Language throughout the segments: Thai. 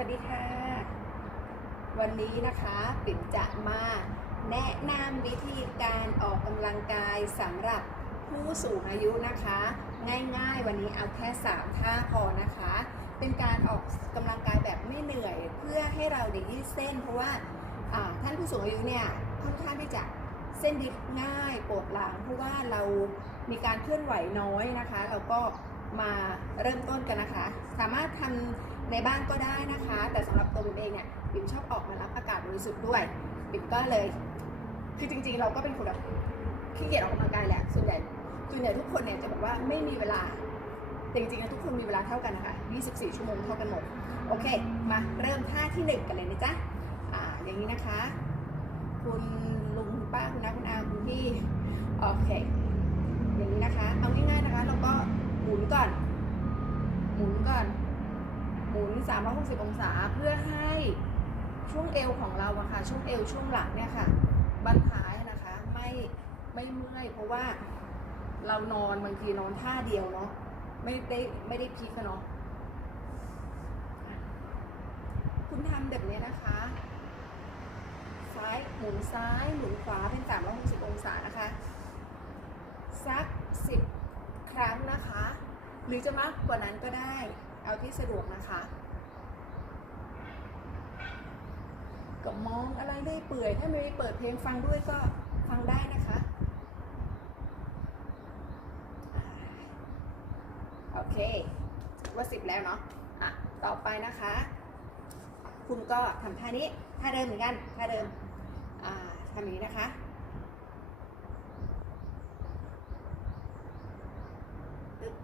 วัสดีค่ะ วันนี้นะคะปิ่นจะมาแนะนำวิธีการออกกำลังกายสำหรับผู้สูงอายุนะคะ ง่ายๆ วันนี้เอาแค่3ท่าพอนะคะ เป็นการออกกำลังกายแบบไม่เหนื่อย เพื่อให้เราได้ยืดเส้น เพราะว่าท่านผู้สูงอายุเนี่ยค่อนข้างที่จะเส้นยึดง่ายปวดหลังเพราะว่าเรามีการเคลื่อนไหวน้อยนะคะ เราก็มาเริ่มต้นกันนะคะ ในบ้านก็ได้นะคะ แต่สำหรับตัวบิมเองเนี่ยบิมชอบออกมารับอากาศบริสุทธิ์ด้วยบิมก็เลย คือจริงๆ เราก็เป็นคนแบบขี้เกียจออกกำลังกายแหละส่วนใหญ่ส่วนใหญ่ทุกคนเนี่ยจะบอกว่าไม่มีเวลาแต่จริงๆแล้วทุกคนมีเวลาเท่ากันนะคะ 24 ชั่วโมงเท่ากันหมด โอเค มาเริ่มท่าที่หนึ่งกันเลยนะจ๊ะ อ่า อย่างนี้นะคะ คุณลุงคุณป้าคุณน้าคุณอาคุณพี่ โอเค อย่างนี้นะคะ เอาง่ายๆนะคะ เราก็หมุนก่อน หมุนก่อน หมุน 360 องศาเพื่อให้ช่วงเอวของเราอะค่ะ ช่วงเอวช่วงหลังเนี่ยค่ะ บั้นท้ายนะคะไม่ไม่เมื่อยเพราะว่าเรานอนบางทีนอนท่าเดียวเนาะไม่ได้ไม่ได้พลิกอะเนาะคุณทำแบบนี้นะคะ ซ้ายหมุนซ้ายหมุนขวาเป็น 360 องศานะคะ สัก 10 ครั้งนะคะ หรือจะมากกว่านั้นก็ได้ เอาที่สะดวกนะคะก็มองอะไรได้เปื่อย ถ้าไม่ได้เปิดเพลงฟังด้วยก็ฟังได้นะคะ โอเค ว่าสิบแล้วเนาะอะ ต่อไปนะคะ คุณก็ทำท่านี้ ท่าเดิมเหมือนกัน ท่าเดิม อ่าทำอย่างนี้นะคะ ปึ๊บ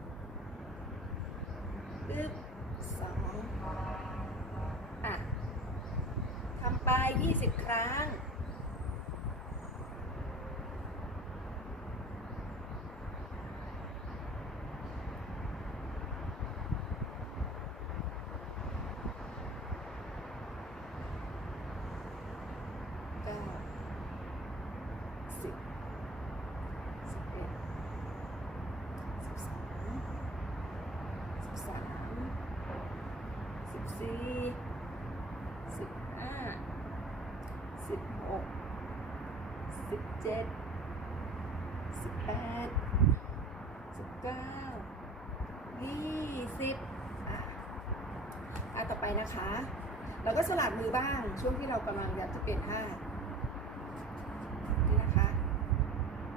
ปึ๊บสองอะทำไป 20 ครั้ง เก้าสิบสิบเอ็ดสิบสองสิบสาม สิบสี่สิบห้าสิบหกสิบเจ็ดสิบแปดสิบเก้ายี่สิบอะต่อไปนะคะ เราก็สลับมือบ้างช่วงที่เรากำลังอยากจะเปลี่ยนท่านี่นะคะ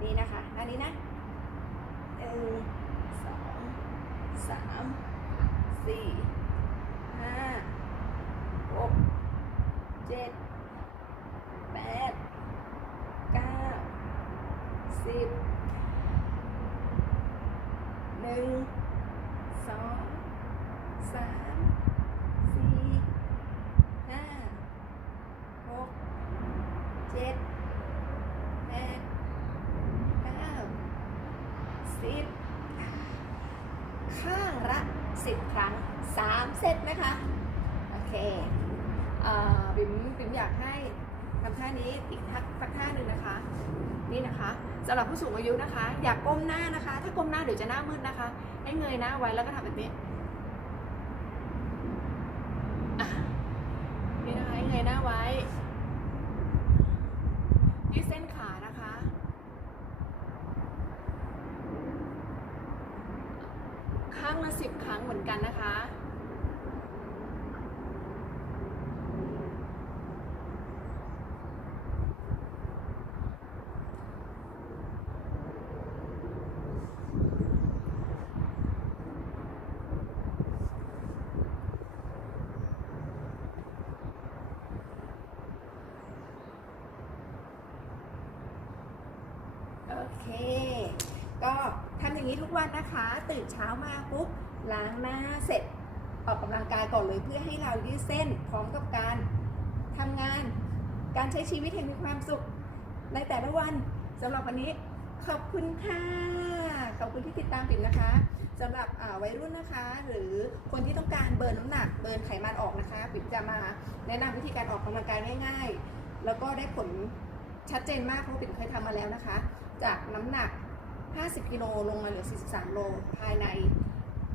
นี่นะคะท่านี้นะหนึ่งสองสามสี่ห้าหก เจ็ดแปดเก้าสิบหนึ่งสองสามสี่ห้าหกเจ็ดแปดเก้าสิบข้างละสิบครั้งสามเซตนะคะ โอเค บิมบิมอยากให้ทำท่านี้อีกทักสักท่าหนึ่งนะคะ นี่นะคะสำหรับผู้สูงอายุนะคะ อยากก้มหน้านะคะ ถ้าก้มหน้าเดี๋ยวจะหน้ามืดนะคะ ให้เงยหน้าไว้แล้วก็ทำแบบนี้นี่นะคะให้เงยหน้าไว้ยืดเส้นขานะคะ ข้างละสิบครั้งเหมือนกันนะคะ โอ เค ก็ทำอย่างนี้ทุกวันนะคะ ตื่นเช้ามาปุ๊บล้างหน้าเสร็จออกกำลังกายก่อนเลยเพื่อให้เรายืดเส้นพร้อมกับการทำงาน การใช้ชีวิตให้มีความสุข ในแต่ละวันสำหรับวันนี้ขอบคุณค่ะ ขอบคุณที่ติดตามปิ่นนะคะสำหรับวัยรุ่นนะคะ หรือคนที่ต้องการเบิร์นน้ำหนักเบิร์นไขมันออกนะคะปิ่นจะมาแนะนำวิธีการออกกำลังกายง่าย ๆ แล้วก็ได้ผลชัดเจนมากเพราะปิ่นเคยทำมาแล้วนะคะ จากน้ำหนัก 50 กิโลลงมาเหลือ 43 โล ภายใน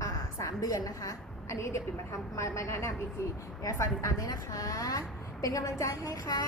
3 เดือนนะคะ อันนี้เดี๋ยวปิ่มมาทำมามาแนะนำอีกทียังไงฝากติดตามด้วยนะคะ เป็นกำลังใจให้ค่ะ